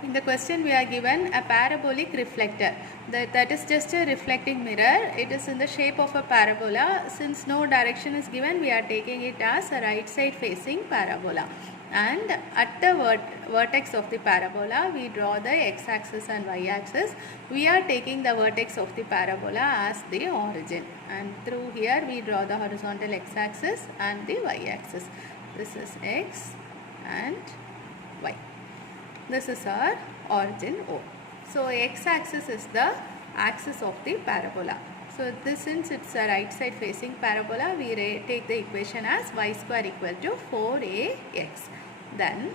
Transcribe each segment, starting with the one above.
In the question we are given a parabolic reflector. That is just a reflecting mirror. It is in the shape of a parabola. Since no direction is given, we are taking it as a right side facing parabola. And at the vertex of the parabola, we draw the x-axis and y-axis. We are taking the vertex of the parabola as the origin. And through here, we draw the horizontal x-axis and the y-axis. This is x and y. This is our origin O. So x-axis is the axis of the parabola. So this, since it's a right side facing parabola, we take the equation as y square equal to 4ax. Then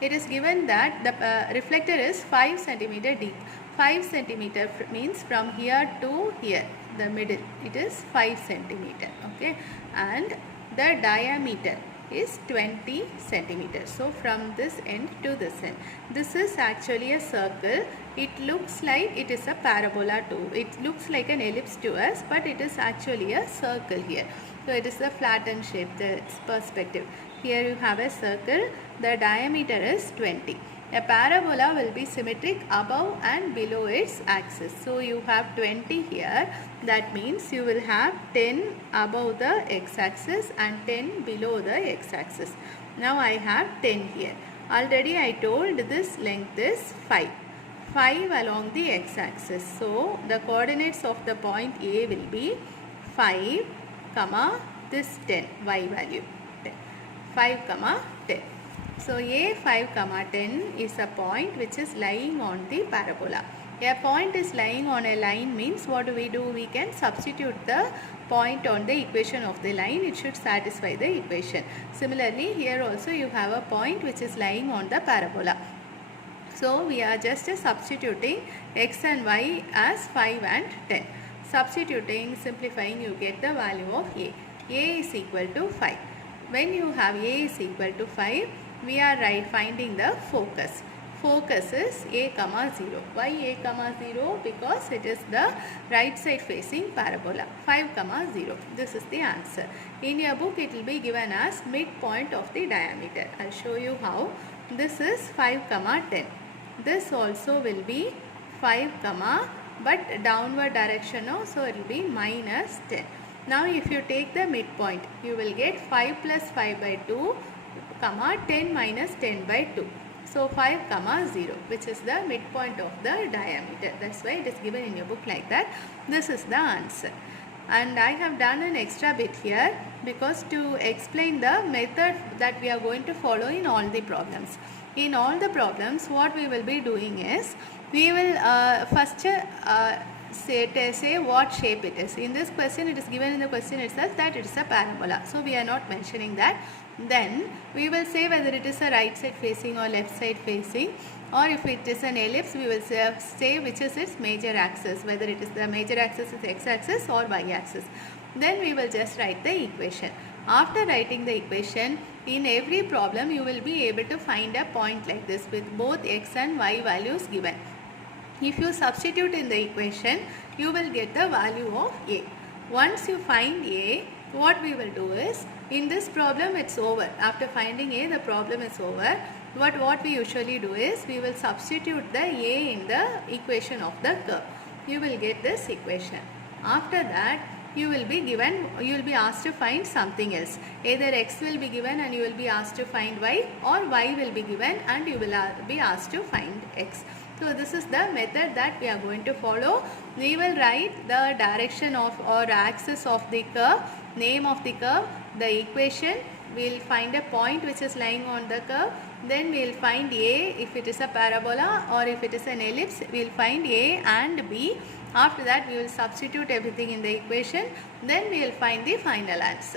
it is given that the reflector is 5 centimeter deep. 5 centimeter means from here to here, the middle, it is 5 centimeter. Okay, and the diameter is 20 centimeters. So from this end to this end, this is actually a circle. It looks like it is a parabola too. It looks like an ellipse to us, but it is actually a circle here. So it is a flattened shape, the perspective. Here you have a circle. The diameter is 20. A parabola will be symmetric above and below its axis. So you have 20 here. That means you will have 10 above the x-axis and 10 below the x-axis. Now I have 10 here. Already I told this length is 5. 5 along the x-axis. So the coordinates of the point A will be 5, this 10, y value 10. 5, 10. So A 5, 10 is a point which is lying on the parabola. A point is lying on a line means what do? We can substitute the point on the equation of the line. It should satisfy the equation. Similarly, here also you have a point which is lying on the parabola. So we are just substituting x and y as 5 and 10. Substituting, simplifying, you get the value of A. A is equal to 5. When you have A is equal to 5, we are finding the focus. Focus is A, 0. Why A, 0? Because it is the right side facing parabola. 5, 0. This is the answer. In your book, it will be given as midpoint of the diameter. I will show you how. This is 5, 10. This also will be 5, but downward direction. So it will be minus 10. Now if you take the midpoint, you will get 5 plus 5 by 2, 10 minus 10 by 2. So 5, 0, which is the midpoint of the diameter. That's why it is given in your book like that. This is the answer. And I have done an extra bit here because to explain the method that we are going to follow in all the problems. In all the problems, what we will be doing is, we will first say what shape it is. In this question, it is given in the question itself that it is a parabola. So we are not mentioning that. Then we will say whether it is a right side facing or left side facing, or if it is an ellipse, we will say which is its major axis, whether it is the major axis is x-axis or y-axis. Then we will just write the equation. After writing the equation, in every problem you will be able to find a point like this with both x and y values given. If you substitute in the equation, you will get the value of A. Once you find A, what we will do is, in this problem it's over. After finding A, the problem is over. What we usually do is, we will substitute the A in the equation of the curve. You will get this equation. After that, you will be asked to find something else. Either x will be given and you will be asked to find y, or y will be given and you will be asked to find x. So this is the method that we are going to follow. We will write the direction of or axis of the curve, name of the curve, the equation. We will find a point which is lying on the curve. Then we will find A if it is a parabola, or if it is an ellipse, we will find A and B. After that, we will substitute everything in the equation. Then we will find the final answer.